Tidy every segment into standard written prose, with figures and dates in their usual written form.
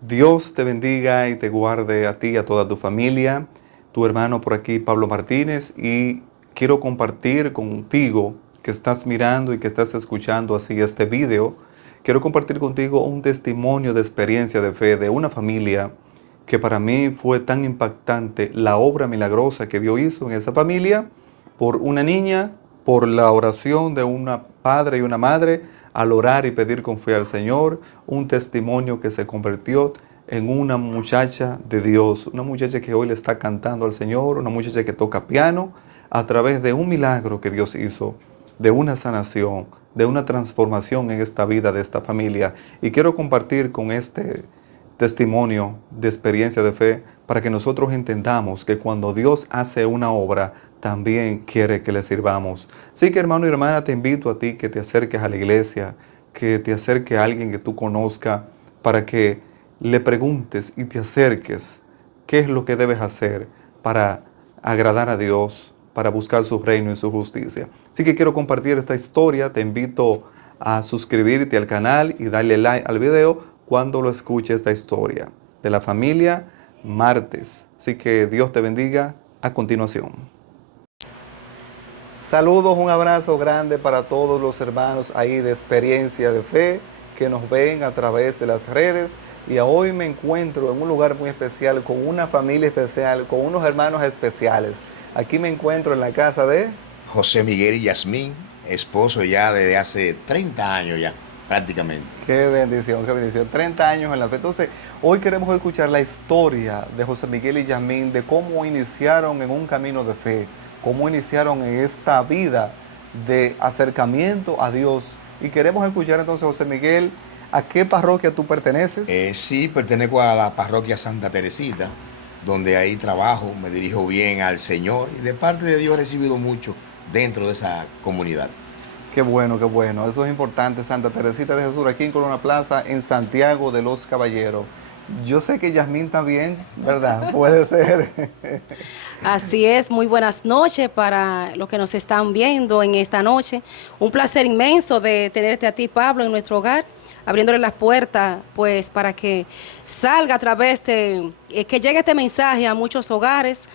Dios te bendiga y te guarde a ti y a toda tu familia. Tu hermano por aquí, Pablo Martínez, y quiero compartir contigo que estás mirando y que estás escuchando así este video. Quiero compartir contigo un testimonio de experiencia de fe de una familia que para mí fue tan impactante la obra milagrosa que Dios hizo en esa familia por una niña, por la oración de una padre y una madre al orar y pedir con fe al Señor, un testimonio que se convirtió en una muchacha de Dios, una muchacha que hoy le está cantando al Señor, una muchacha que toca piano a través de un milagro que Dios hizo, de una sanación, de una transformación en esta vida de esta familia. Y quiero compartir con este testimonio de experiencia de fe para que nosotros entendamos que cuando Dios hace una obra, también quiere que le sirvamos. Así que hermano y hermana, te invito a ti que te acerques a la iglesia, que te acerque a alguien que tú conozcas para que le preguntes y te acerques qué es lo que debes hacer para agradar a Dios, para buscar su reino y su justicia. Así que quiero compartir esta historia, te invito a suscribirte al canal y darle like al video cuando lo escuches esta historia de la familia Martes. Así que Dios te bendiga a continuación. Saludos, un abrazo grande para todos los hermanos ahí de experiencia de fe que nos ven a través de las redes. Y hoy me encuentro en un lugar muy especial, con una familia especial, con unos hermanos especiales. Aquí me encuentro en la casa de José Miguel y Yasmín, esposo ya desde hace 30 años ya, prácticamente. Qué bendición, qué bendición. 30 años en la fe. Entonces, hoy queremos escuchar la historia de José Miguel y Yasmín, de cómo iniciaron en un camino de fe, cómo iniciaron en esta vida de acercamiento a Dios. Y queremos escuchar entonces, José Miguel, ¿a qué parroquia tú perteneces? Sí, pertenezco a la parroquia Santa Teresita, donde ahí trabajo, me dirijo bien al Señor y de parte de Dios he recibido mucho dentro de esa comunidad. Qué bueno, qué bueno. Eso es importante. Santa Teresita de Jesús, aquí en Corona Plaza, en Santiago de los Caballeros. Yo sé que Yasmín también, ¿verdad? Puede ser. Así es, muy buenas noches para los que nos están viendo en esta noche. Un placer inmenso de tenerte a ti, Pablo, en nuestro hogar, abriéndole las puertas, pues, para que salga a través de, que llegue este mensaje a muchos hogares.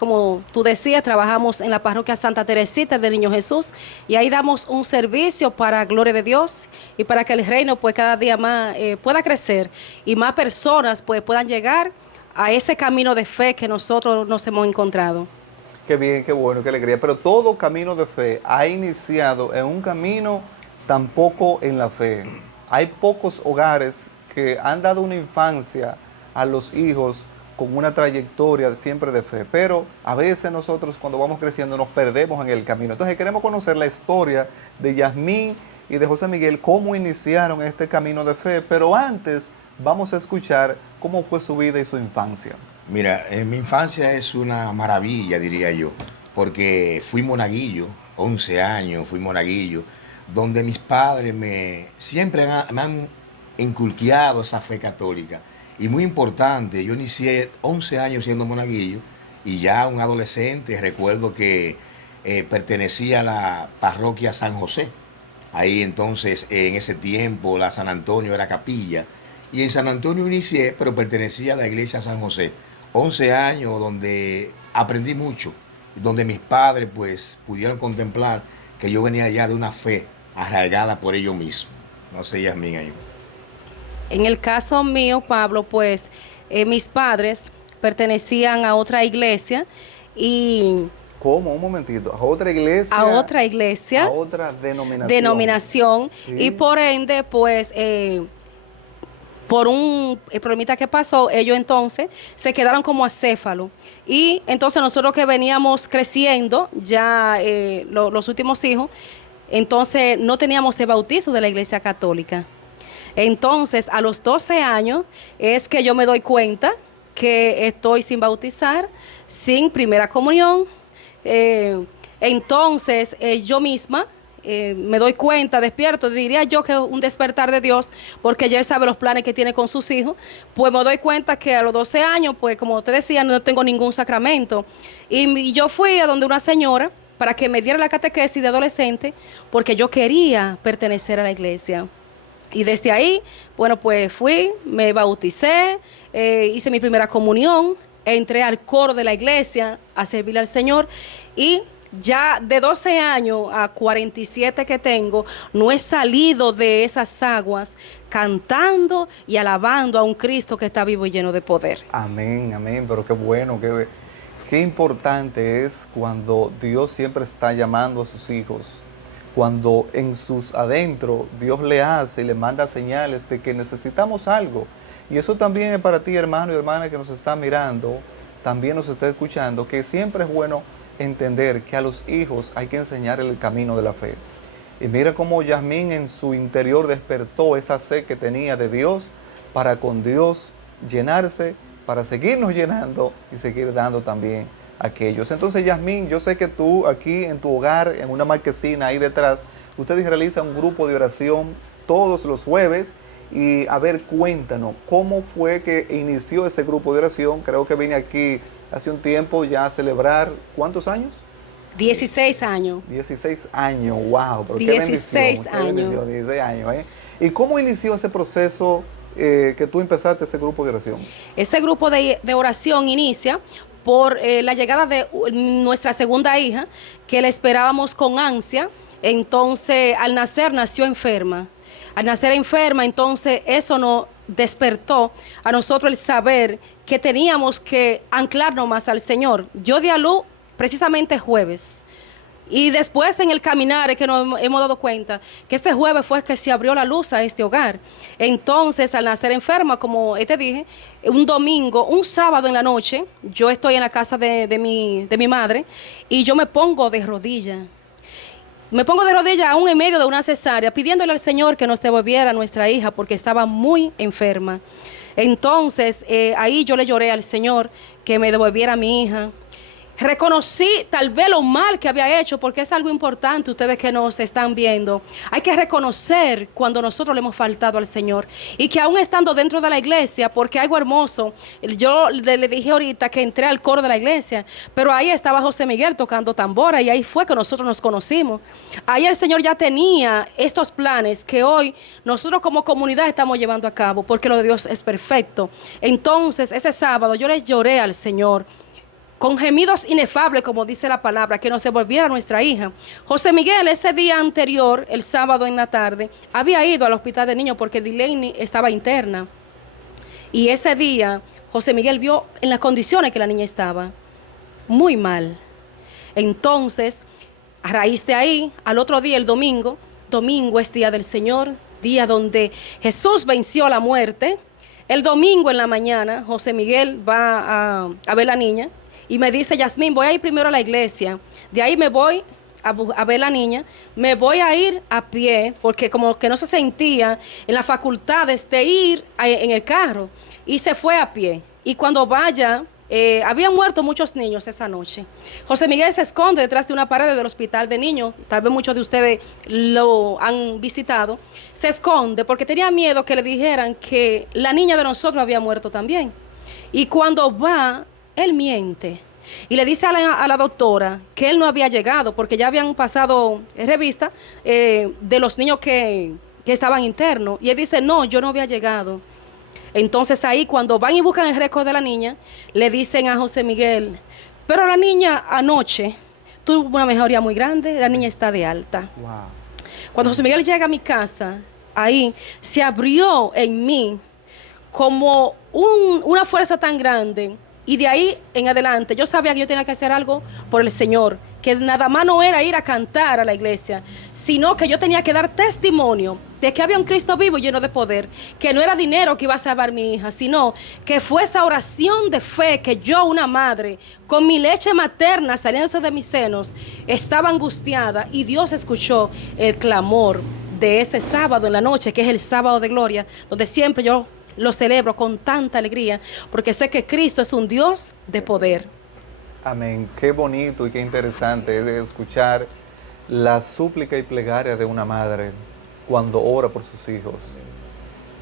Como tú decías, trabajamos en la parroquia Santa Teresita del Niño Jesús y ahí damos un servicio para gloria de Dios y para que el reino, pues, cada día más pueda crecer y más personas, pues, puedan llegar a ese camino de fe que nosotros nos hemos encontrado. Qué bien, qué bueno, qué alegría. Pero todo camino de fe ha iniciado en un camino tampoco en la fe. Hay pocos hogares que han dado una infancia a los hijos con una trayectoria siempre de fe. Pero a veces nosotros cuando vamos creciendo nos perdemos en el camino. Entonces queremos conocer la historia de Yasmín y de José Miguel, cómo iniciaron este camino de fe. Pero antes vamos a escuchar cómo fue su vida y su infancia. Mira, en mi infancia es una maravilla, diría yo, porque fui monaguillo, 11 años fui monaguillo, donde mis padres siempre me han inculqueado esa fe católica. Y muy importante, yo inicié 11 años siendo monaguillo y ya un adolescente, recuerdo que pertenecía a la parroquia San José. Ahí entonces, en ese tiempo, la San Antonio era capilla. Y en San Antonio inicié, pero pertenecía a la iglesia San José. 11 años donde aprendí mucho, donde mis padres pues pudieron contemplar que yo venía ya de una fe arraigada por ellos mismos. No sé, Yasmín, ahí. En el caso mío, Pablo, pues mis padres pertenecían a otra iglesia y ¿Cómo? Un momentito. ¿A otra iglesia? a otra iglesia, A otra denominación. denominación, Sí. y por ende, pues, por un problemita que pasó, ellos entonces se quedaron como acéfalo. Y entonces nosotros que veníamos creciendo, ya los últimos hijos, entonces no teníamos el bautizo de la iglesia católica. Entonces, a los 12 años es que yo me doy cuenta que estoy sin bautizar, sin primera comunión. Entonces, yo misma me doy cuenta, despierto, diría yo que un despertar de Dios, porque ya Él sabe los planes que tiene con sus hijos. Pues me doy cuenta que a los 12 años, pues como te decía, no tengo ningún sacramento. Y yo fui a donde una señora para que me diera la catequesis de adolescente, porque yo quería pertenecer a la iglesia. Y desde ahí, bueno, pues fui, me bauticé, hice mi primera comunión, entré al coro de la iglesia a servirle al Señor y ya de 12 años a 47 que tengo, no he salido de esas aguas cantando y alabando a un Cristo que está vivo y lleno de poder. Amén, amén, pero qué bueno, qué importante es cuando Dios siempre está llamando a sus hijos, cuando en sus adentro Dios le hace y le manda señales de que necesitamos algo. Y eso también es para ti, hermano y hermana que nos está mirando, también nos está escuchando, que siempre es bueno entender que a los hijos hay que enseñar el camino de la fe. Y mira cómo Yasmín en su interior despertó esa sed que tenía de Dios para con Dios llenarse, para seguirnos llenando y seguir dando también a aquellos. Entonces, Yasmín, yo sé que tú aquí en tu hogar, en una marquesina ahí detrás, ustedes realizan un grupo de oración todos los jueves. Y a ver, cuéntanos, ¿cómo fue que inició ese grupo de oración? Creo que vine aquí hace un tiempo ya a celebrar, ¿cuántos años? 16 años. 16 años, wow, pero 16 qué bendición, años. 16 años, ¿eh? ¿Y cómo inició ese proceso que tú empezaste ese grupo de oración? Ese grupo de oración inicia por la llegada de nuestra segunda hija, que la esperábamos con ansia. Entonces, al nacer, nació enferma. Al nacer enferma, entonces eso nos despertó a nosotros el saber que teníamos que anclarnos más al Señor. Yo di a luz precisamente jueves. Y después en el caminar es que nos hemos dado cuenta que ese jueves fue que se abrió la luz a este hogar. Entonces, al nacer enferma, como te dije, un domingo, un sábado en la noche, yo estoy en la casa de mi madre y yo me pongo de rodillas. Me pongo de rodillas aún en medio de una cesárea, pidiéndole al Señor que nos devolviera a nuestra hija porque estaba muy enferma. Entonces, ahí yo le lloré al Señor que me devolviera a mi hija. Reconocí tal vez lo mal que había hecho, porque es algo importante, ustedes que nos están viendo. Hay que reconocer cuando nosotros le hemos faltado al Señor. Y que aún estando dentro de la iglesia, porque algo hermoso, yo le dije ahorita que entré al coro de la iglesia, pero ahí estaba José Miguel tocando tambora y ahí fue que nosotros nos conocimos. Ahí el Señor ya tenía estos planes que hoy nosotros como comunidad estamos llevando a cabo, porque lo de Dios es perfecto. Entonces, ese sábado yo le lloré al Señor con gemidos inefables, como dice la palabra, que nos devolviera a nuestra hija. José Miguel, ese día anterior, el sábado en la tarde, había ido al hospital de niños porque Delaney estaba interna. Y ese día, José Miguel vio en las condiciones que la niña estaba, muy mal. Entonces, a raíz de ahí, al otro día, el domingo es día del Señor, día donde Jesús venció la muerte. El domingo en la mañana, José Miguel va a ver a la niña. Y me dice, Yasmín, voy a ir primero a la iglesia. De ahí me voy a ver a la niña. Me voy a ir a pie, porque como que no se sentía en las facultades de ir en el carro. Y se fue a pie. Y cuando vaya, habían muerto muchos niños esa noche. José Miguel se esconde detrás de una pared del hospital de niños. Tal vez muchos de ustedes lo han visitado. Se esconde porque tenía miedo que le dijeran que la niña de nosotros había muerto también. Y cuando va, él miente y le dice a la doctora que él no había llegado porque ya habían pasado revista de los niños que estaban internos. Y él dice, no, yo no había llegado. Entonces ahí cuando van y buscan el récord de la niña, le dicen a José Miguel, pero la niña anoche tuvo una mejoría muy grande, la niña está de alta. Wow. Cuando José Miguel llega a mi casa, ahí se abrió en mí como una fuerza tan grande. Y de ahí en adelante yo sabía que yo tenía que hacer algo por el Señor, que nada más no era ir a cantar a la iglesia, sino que yo tenía que dar testimonio de que había un Cristo vivo y lleno de poder, que no era dinero que iba a salvar a mi hija, sino que fue esa oración de fe que yo, una madre, con mi leche materna saliéndose de mis senos, estaba angustiada y Dios escuchó el clamor de ese sábado en la noche, que es el sábado de gloria, donde siempre yo lo celebro con tanta alegría, porque sé que Cristo es un Dios de poder. Amén. Qué bonito y qué interesante es escuchar la súplica y plegaria de una madre cuando ora por sus hijos.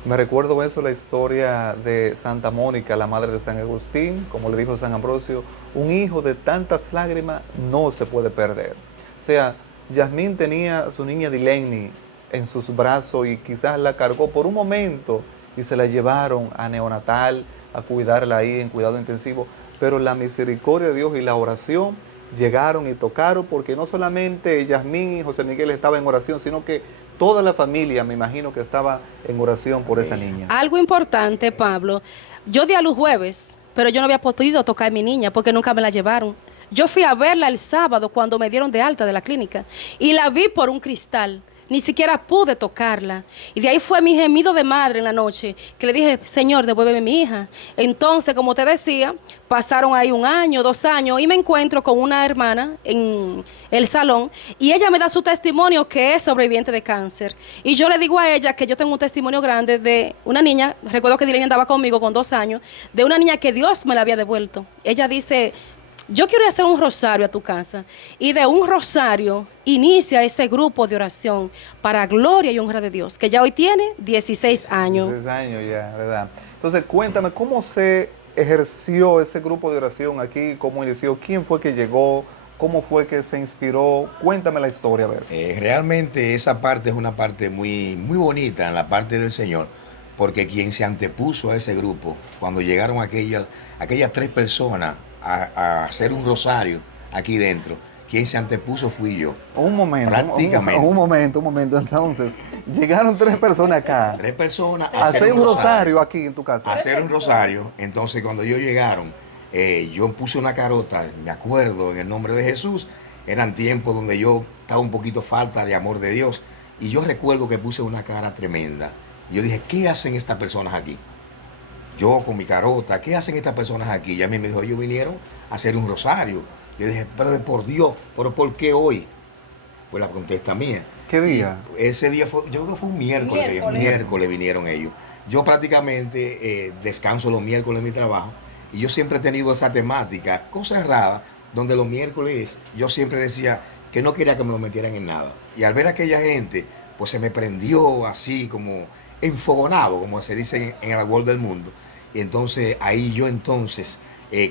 Me recuerdo eso, la historia de Santa Mónica, la madre de San Agustín, como le dijo San Ambrosio, un hijo de tantas lágrimas no se puede perder. O sea, Yasmín tenía a su niña Delaney en sus brazos y quizás la cargó por un momento y se la llevaron a neonatal, a cuidarla ahí en cuidado intensivo. Pero la misericordia de Dios y la oración llegaron y tocaron, porque no solamente Yasmín y José Miguel estaban en oración, sino que toda la familia, me imagino que estaba en oración por esa niña. Algo importante, Pablo, yo di a luz jueves, pero yo no había podido tocar a mi niña porque nunca me la llevaron. Yo fui a verla el sábado cuando me dieron de alta de la clínica y la vi por un cristal. Ni siquiera pude tocarla. Y de ahí fue mi gemido de madre en la noche, que le dije, Señor, devuélveme mi hija. Entonces, como te decía, pasaron ahí 1 año, 2 años, y me encuentro con una hermana en el salón, y ella me da su testimonio que es sobreviviente de cáncer. Y yo le digo a ella que yo tengo un testimonio grande de una niña, recuerdo que Dilenia andaba conmigo con 2 años, de una niña que Dios me la había devuelto. Ella dice, yo quiero hacer un rosario a tu casa, y de un rosario inicia ese grupo de oración para gloria y honra de Dios, que ya hoy tiene 16 años. 16 años ya, ¿verdad? Entonces, cuéntame, ¿cómo se ejerció ese grupo de oración aquí? ¿Cómo inició? ¿Quién fue que llegó? ¿Cómo fue que se inspiró? Cuéntame la historia, a ver. Realmente esa parte es una parte muy, muy bonita en la parte del Señor, porque quien se antepuso a ese grupo, cuando llegaron aquellas 3 personas a hacer un rosario aquí dentro, quien se antepuso fui yo. Un momento, prácticamente. Un momento. Entonces, llegaron 3 personas acá. 3 personas a hacer un rosario aquí en tu casa. A hacer un rosario. Entonces, cuando ellos llegaron, yo puse una carota, me acuerdo, en el nombre de Jesús. Eran tiempos donde yo estaba un poquito falta de amor de Dios. Y yo recuerdo que puse una cara tremenda. Y yo dije, ¿qué hacen estas personas aquí? Yo con mi carota, ¿qué hacen estas personas aquí? Y a mí me dijo, ellos vinieron a hacer un rosario. Yo dije, pero de por Dios, ¿pero por qué hoy? Fue la contesta mía. ¿Qué día? Y ese día fue, yo creo que fue un miércoles vinieron ellos. Yo prácticamente descanso los miércoles en mi trabajo y yo siempre he tenido esa temática, cosas raras, donde los miércoles yo siempre decía que no quería que me lo metieran en nada. Y al ver a aquella gente, pues se me prendió así como enfogonado, como se dice en el árbol del mundo. Y entonces ahí yo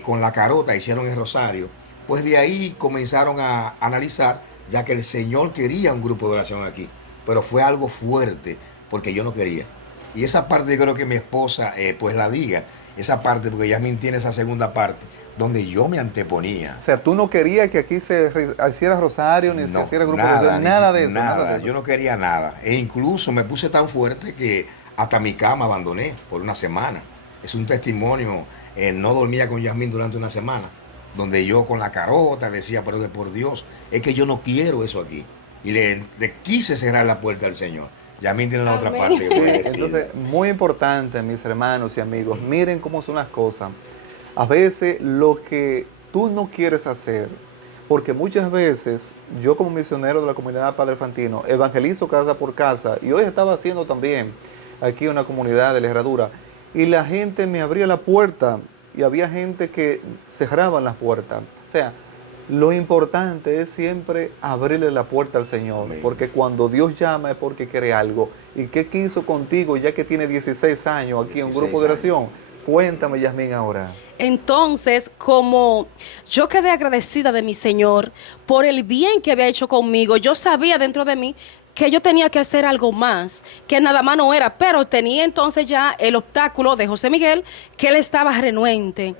con la carota hicieron el rosario. Pues de ahí comenzaron a analizar, ya que el Señor quería un grupo de oración aquí. Pero fue algo fuerte, porque yo no quería. Y esa parte yo creo que mi esposa pues la diga. Esa parte, porque Yasmín tiene esa segunda parte, donde yo me anteponía. O sea, tú no querías que aquí se hiciera rosario, ni se hiciera grupo de oración, nada de eso. Nada, yo no quería nada. E incluso me puse tan fuerte que hasta mi cama abandoné por 1 semana. Es un testimonio, no dormía con Yasmín durante 1 semana, donde yo con la carota decía, pero de por Dios, es que yo no quiero eso aquí. Y le quise cerrar la puerta al Señor. Yasmín tiene la otra parte que puede decir. Entonces, muy importante, mis hermanos y amigos, miren cómo son las cosas. A veces lo que tú no quieres hacer, porque muchas veces yo como misionero de la comunidad Padre Fantino evangelizo casa por casa, y hoy estaba haciendo también aquí una comunidad de la Herradura, y la gente me abría la puerta y había gente que cerraban las puertas. O sea, lo importante es siempre abrirle la puerta al Señor, porque cuando Dios llama es porque quiere algo. ¿Y qué quiso contigo ya que tiene 16 años aquí en un grupo de oración? Cuéntame, Yasmín, ahora. Entonces, como yo quedé agradecida de mi Señor por el bien que había hecho conmigo, yo sabía dentro de mí que yo tenía que hacer algo más, que nada más no era, pero tenía entonces ya el obstáculo de José Miguel, que él estaba renuente.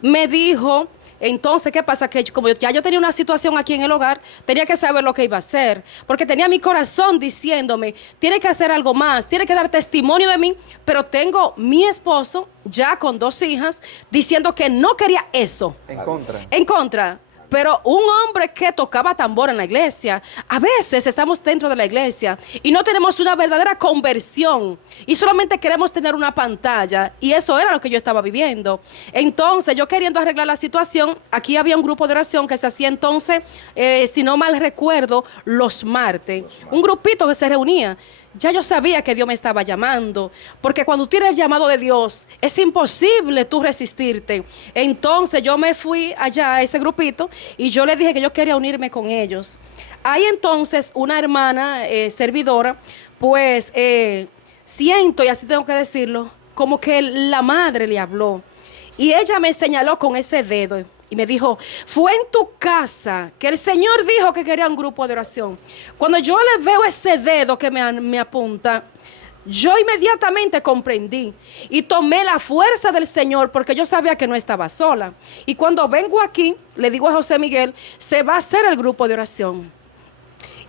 Me dijo, entonces, ¿qué pasa? Que como ya yo tenía una situación aquí en el hogar, tenía que saber lo que iba a hacer, porque tenía mi corazón diciéndome, tiene que hacer algo más, tiene que dar testimonio de mí, pero tengo mi esposo, ya con 2 hijas, diciendo que no quería eso. En contra. En contra. Pero un hombre que tocaba tambor en la iglesia, a veces estamos dentro de la iglesia y no tenemos una verdadera conversión y solamente queremos tener una pantalla, y eso era lo que yo estaba viviendo. Entonces, yo queriendo arreglar la situación, aquí había un grupo de oración que se hacía entonces, si no mal recuerdo, los martes. Un grupito que se reunía. Ya yo sabía que Dios me estaba llamando, porque cuando tú tienes el llamado de Dios, es imposible tú resistirte. Entonces yo me fui allá a ese grupito y yo le dije que yo quería unirme con ellos. Ahí entonces una hermana servidora, pues siento, y así tengo que decirlo, como que la madre le habló. Y ella me señaló con ese dedo y me dijo, fue en tu casa que el Señor dijo que quería un grupo de oración. Cuando yo le veo ese dedo que me apunta, yo inmediatamente comprendí y tomé la fuerza del Señor porque yo sabía que no estaba sola. Y cuando vengo aquí, le digo a José Miguel, se va a hacer el grupo de oración.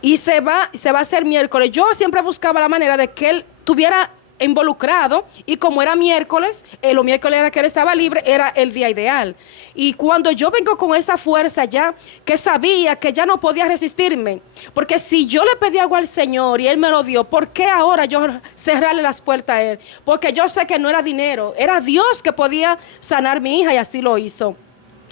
Y se va a hacer miércoles. Yo siempre buscaba la manera de que él tuviera involucrado, y como era miércoles, los miércoles era que él estaba libre, era el día ideal. Y cuando yo vengo con esa fuerza ya, que sabía que ya no podía resistirme, porque si yo le pedí algo al Señor y Él me lo dio, ¿por qué ahora yo cerrarle las puertas a Él? Porque yo sé que no era dinero, era Dios que podía sanar a mi hija, y así lo hizo.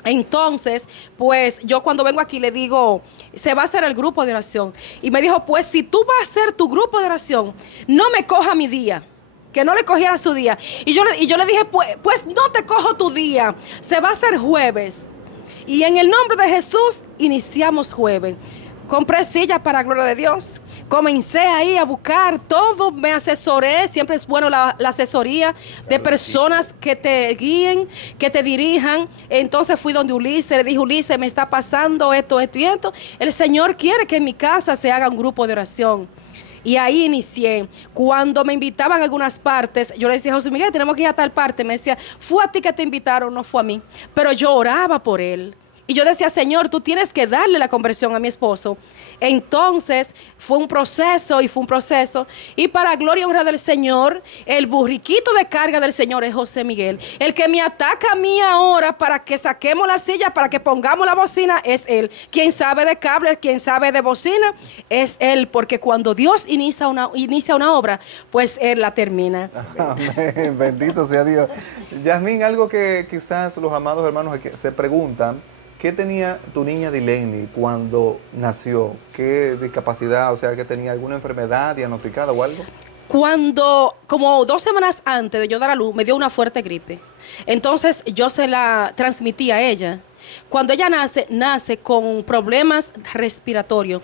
Entonces, pues yo cuando vengo aquí le digo, se va a hacer el grupo de oración. Y me dijo, pues si tú vas a hacer tu grupo de oración, no me coja mi día. Que no le cogiera su día. Y yo le dije, pues no te cojo tu día. Se va a hacer jueves. Y en el nombre de Jesús, iniciamos jueves. Compré sillas para gloria de Dios. Comencé ahí a buscar todo, me asesoré. Siempre es bueno la asesoría de personas que te guíen, que te dirijan. Entonces fui donde Ulises, le dije, Ulises, me está pasando esto y esto. El Señor quiere que en mi casa se haga un grupo de oración. Y ahí inicié. Cuando me invitaban a algunas partes, yo le decía, José Miguel, tenemos que ir a tal parte. Me decía, fue a ti que te invitaron, no fue a mí. Pero yo oraba por él. Y yo decía, Señor, tú tienes que darle la conversión a mi esposo. Entonces, fue un proceso. Y para gloria y honra del Señor, el burriquito de carga del Señor es José Miguel. El que me ataca a mí ahora para que saquemos la silla, para que pongamos la bocina, es él. Quien sabe de cables, quien sabe de bocina, es él. Porque cuando Dios inicia una obra, pues él la termina. Amén. Bendito sea Dios. Yasmín, algo que quizás los amados hermanos se preguntan, ¿qué tenía tu niña Dileni cuando nació? ¿Qué discapacidad? O sea, ¿que tenía alguna enfermedad diagnosticada o algo? Cuando, como 2 semanas antes de yo dar a luz, me dio una fuerte gripe. Entonces, yo se la transmití a ella. Cuando ella nace con problemas respiratorios.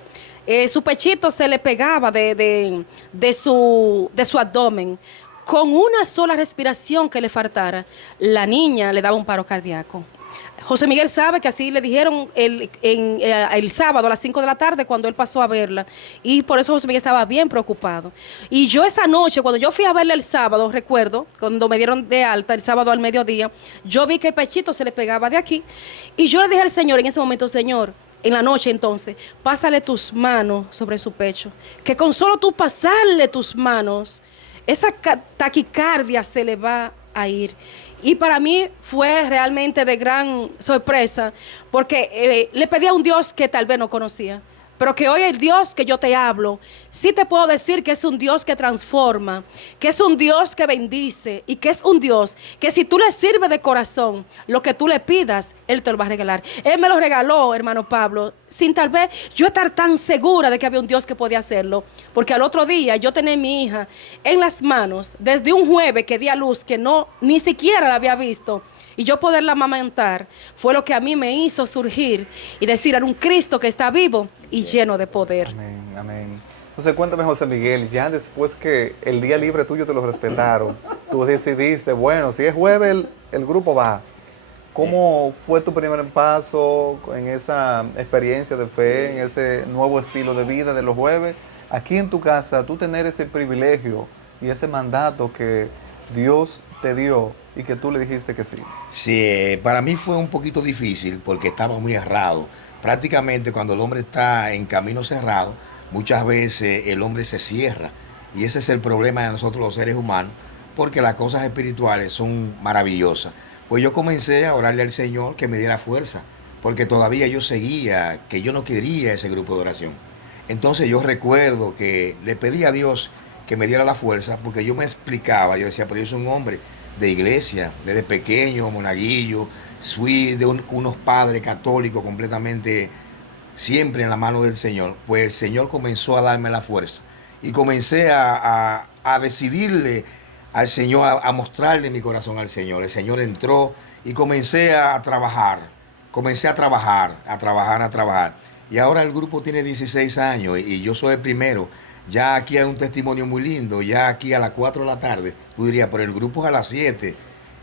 Su pechito se le pegaba de su abdomen. Con una sola respiración que le faltara, la niña le daba un paro cardíaco. José Miguel sabe que así le dijeron el sábado a las 5 de la tarde cuando él pasó a verla. Y por eso José Miguel estaba bien preocupado. Y yo esa noche, cuando yo fui a verla el sábado, recuerdo, cuando me dieron de alta el sábado al mediodía, yo vi que el pechito se le pegaba de aquí. Y yo le dije al Señor en ese momento, Señor, en la noche entonces, pásale tus manos sobre su pecho. Que con solo tú pasarle tus manos, esa taquicardia se le va a ir. Y para mí fue realmente de gran sorpresa, porque le pedí a un Dios que tal vez no conocía, pero que hoy el Dios que yo te hablo, sí te puedo decir que es un Dios que transforma, que es un Dios que bendice y que es un Dios que si tú le sirves de corazón, lo que tú le pidas, Él te lo va a regalar. Él me lo regaló, hermano Pablo, sin tal vez yo estar tan segura de que había un Dios que podía hacerlo, porque al otro día yo tenía a mi hija en las manos desde un jueves que di a luz, que ni siquiera la había visto. Y yo poderla amamantar fue lo que a mí me hizo surgir y decir, era un Cristo que está vivo y lleno de poder. Amén, amén. Entonces cuéntame, José Miguel, ya después que el día libre tuyo te lo respetaron, tú decidiste, bueno, si es jueves el grupo va. ¿Cómo fue tu primer paso en esa experiencia de fe, en ese nuevo estilo de vida de los jueves? Aquí en tu casa, tú tener ese privilegio y ese mandato que Dios te dio y que tú le dijiste que sí. Sí, para mí fue un poquito difícil porque estaba muy errado. Prácticamente cuando el hombre está en camino cerrado, muchas veces el hombre se cierra. Y ese es el problema de nosotros los seres humanos, porque las cosas espirituales son maravillosas. Pues yo comencé a orarle al Señor que me diera fuerza, porque todavía yo seguía, que yo no quería ese grupo de oración. Entonces yo recuerdo que le pedí a Dios que me diera la fuerza, porque yo me explicaba, yo decía, pero yo soy un hombre de iglesia, desde pequeño, monaguillo, fui de unos padres católicos completamente siempre en la mano del Señor. Pues el Señor comenzó a darme la fuerza y comencé a decidirle al Señor, a mostrarle mi corazón al Señor. El Señor entró y comencé a trabajar, a trabajar. Y ahora el grupo tiene 16 años y yo soy el primero. Ya aquí hay un testimonio muy lindo, ya aquí a las 4 de la tarde, tú dirías, pero el grupo es a las 7,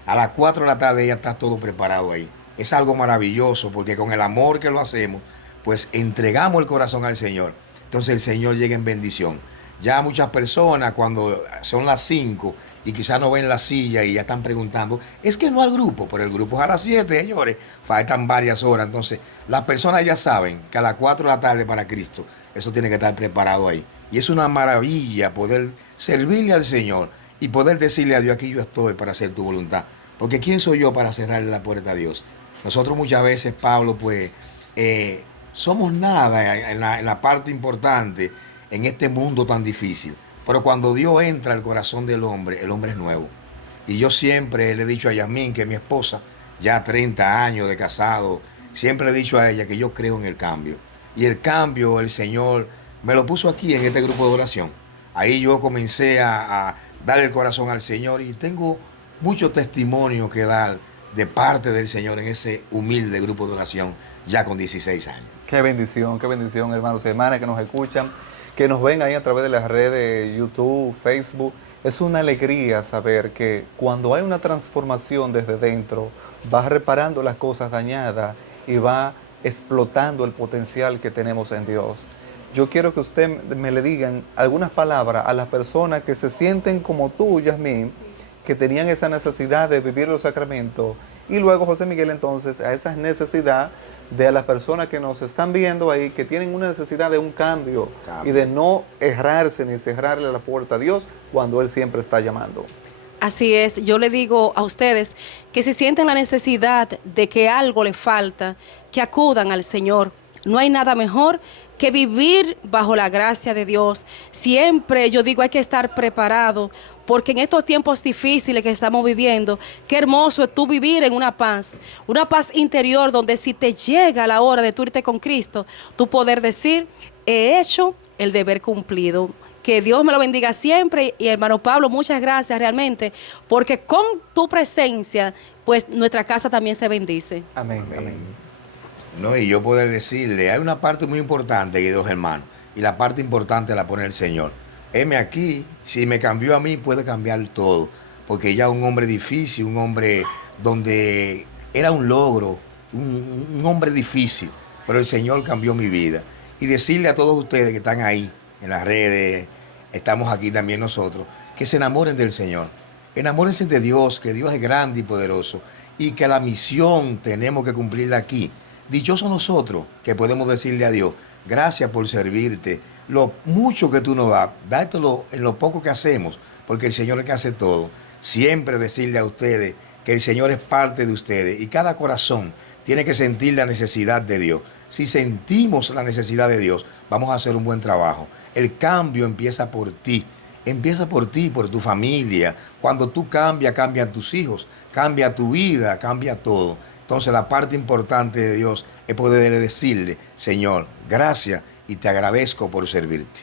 a las 4 de la tarde ya está todo preparado ahí. Es algo maravilloso porque con el amor que lo hacemos, pues entregamos el corazón al Señor. Entonces el Señor llega en bendición. Ya muchas personas cuando son las 5 y quizás no ven la silla y ya están preguntando, es que no al grupo, pero el grupo es a las 7, señores, faltan varias horas. Entonces las personas ya saben que a las 4 de la tarde para Cristo, eso tiene que estar preparado ahí. Y es una maravilla poder servirle al Señor y poder decirle a Dios, aquí yo estoy para hacer tu voluntad. Porque ¿quién soy yo para cerrarle la puerta a Dios? Nosotros muchas veces, Pablo, pues somos nada en la parte importante en este mundo tan difícil. Pero cuando Dios entra al corazón del hombre, el hombre es nuevo. Y yo siempre le he dicho a Yasmín, que es mi esposa, ya 30 años de casado, siempre le he dicho a ella que yo creo en el cambio. Y el cambio, el Señor me lo puso aquí en este grupo de oración. Ahí yo comencé a darle el corazón al Señor y tengo mucho testimonio que dar de parte del Señor en ese humilde grupo de oración ya con 16 años. Qué bendición, hermanos y hermanas que nos escuchan, que nos ven ahí a través de las redes YouTube, Facebook. Es una alegría saber que cuando hay una transformación desde dentro, va reparando las cosas dañadas y va explotando el potencial que tenemos en Dios. Yo quiero que usted me le digan algunas palabras a las personas que se sienten como tú, Yasmín, que tenían esa necesidad de vivir los sacramentos. Y luego, José Miguel, entonces, a esa necesidad de las personas que nos están viendo ahí, que tienen una necesidad de un cambio y de no errarse ni cerrarle la puerta a Dios cuando Él siempre está llamando. Así es, yo le digo a ustedes que si sienten la necesidad de que algo les falta, que acudan al Señor. No hay nada mejor que vivir bajo la gracia de Dios. Siempre yo digo hay que estar preparado, porque en estos tiempos difíciles que estamos viviendo, qué hermoso es tú vivir en una paz interior, donde si te llega la hora de tú irte con Cristo, tú poder decir, he hecho el deber cumplido. Que Dios me lo bendiga siempre. Y hermano Pablo, muchas gracias realmente, porque con tu presencia, pues nuestra casa también se bendice. Amén, amén. No, y yo poder decirle, hay una parte muy importante, queridos hermanos, y la parte importante la pone el Señor. Heme aquí, si me cambió a mí, puede cambiar todo, porque ya un hombre difícil, un hombre donde era un logro, un hombre difícil, pero el Señor cambió mi vida. Y decirle a todos ustedes que están ahí, en las redes, estamos aquí también nosotros, que se enamoren del Señor. Enamórense de Dios, que Dios es grande y poderoso, y que la misión tenemos que cumplirla aquí. Dichosos nosotros que podemos decirle a Dios, gracias por servirte, lo mucho que tú nos das, dártelo en lo poco que hacemos, porque el Señor es el que hace todo. Siempre decirle a ustedes que el Señor es parte de ustedes y cada corazón tiene que sentir la necesidad de Dios. Si sentimos la necesidad de Dios, vamos a hacer un buen trabajo. El cambio empieza por ti. Empieza por ti, por tu familia. Cuando tú cambias, cambian tus hijos, cambia tu vida, cambia todo. Entonces la parte importante de Dios es poder decirle, Señor, gracias y te agradezco por servirte.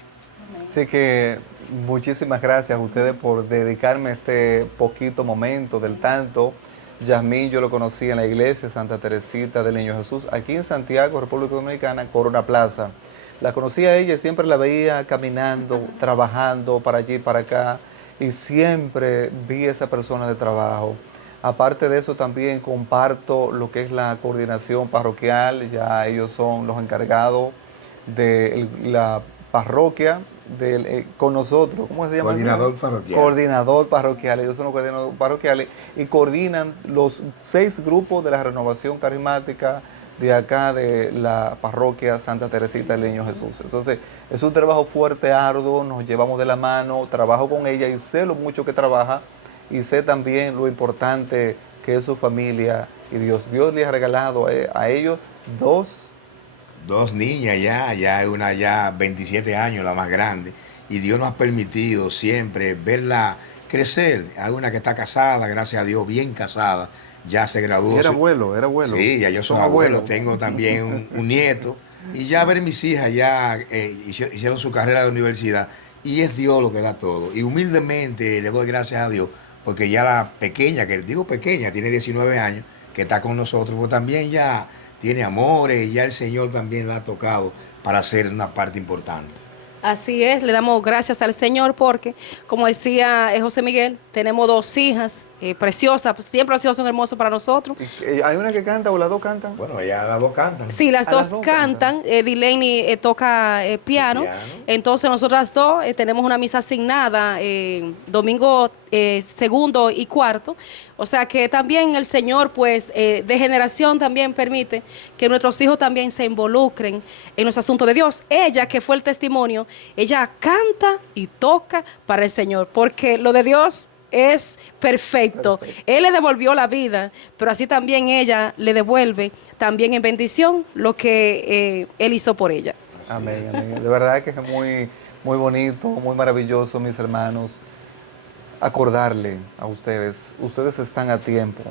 Así que muchísimas gracias a ustedes por dedicarme este poquito momento del tanto. Yasmín yo lo conocí en la iglesia Santa Teresita del Niño Jesús, aquí en Santiago, República Dominicana, Corona Plaza. La conocí a ella y siempre la veía caminando, trabajando para allí, para acá, y siempre vi a esa persona de trabajo. Aparte de eso, también comparto lo que es la coordinación parroquial. Ya ellos son los encargados de la parroquia con nosotros. ¿Cómo se llama? Coordinador parroquial. Coordinador parroquial. Ellos son los coordinadores parroquiales y coordinan los 6 grupos de la renovación carismática de acá de la parroquia Santa Teresita del Niño Jesús. Entonces, es un trabajo fuerte, arduo, nos llevamos de la mano, trabajo con ella y sé lo mucho que trabaja. Y sé también lo importante que es su familia y Dios. Dios les ha regalado a ellos dos niñas ya una ya 27 años, la más grande. Y Dios nos ha permitido siempre verla crecer. Hay una que está casada, gracias a Dios, bien casada. Ya se graduó. Era abuelo. Sí, ya yo soy abuelo. Tengo también un nieto. Y ya ver mis hijas ya hicieron su carrera de universidad. Y es Dios lo que da todo. Y humildemente le doy gracias a Dios. Porque ya la pequeña, que digo pequeña, tiene 19 años, que está con nosotros, pues también ya tiene amores y ya el Señor también la ha tocado para ser una parte importante. Así es, le damos gracias al Señor porque, como decía José Miguel, tenemos 2 hijas preciosa, siempre ha sido son hermosos para nosotros. ¿Hay una que canta o las dos cantan? Bueno, ellas las dos cantan. Sí, las Ah, dos las dos cantan. Delaney toca piano. Piano. Entonces nosotras dos tenemos una misa asignada domingo segundo y cuarto. O sea que también el Señor, pues, de generación también permite que nuestros hijos también se involucren en los asuntos de Dios. Ella, que fue el testimonio, ella canta y toca para el Señor, porque lo de Dios es perfecto. Él le devolvió la vida, pero así también ella le devuelve también en bendición lo que Él hizo por ella. Amén, amén. De verdad que es muy, muy bonito, muy maravilloso, mis hermanos, acordarle a ustedes. Ustedes están a tiempo.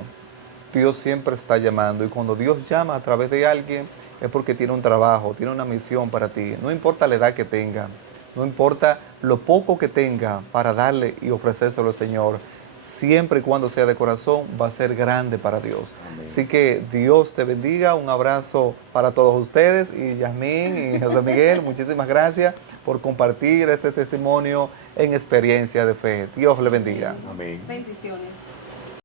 Dios siempre está llamando y cuando Dios llama a través de alguien es porque tiene un trabajo, tiene una misión para ti. No importa la edad que tenga, no importa lo poco que tenga para darle y ofrecérselo al Señor, siempre y cuando sea de corazón, va a ser grande para Dios. Amén. Así que Dios te bendiga, un abrazo para todos ustedes y Yasmín y José Miguel, muchísimas gracias por compartir este testimonio en experiencia de fe. Dios le bendiga. Amén. Bendiciones.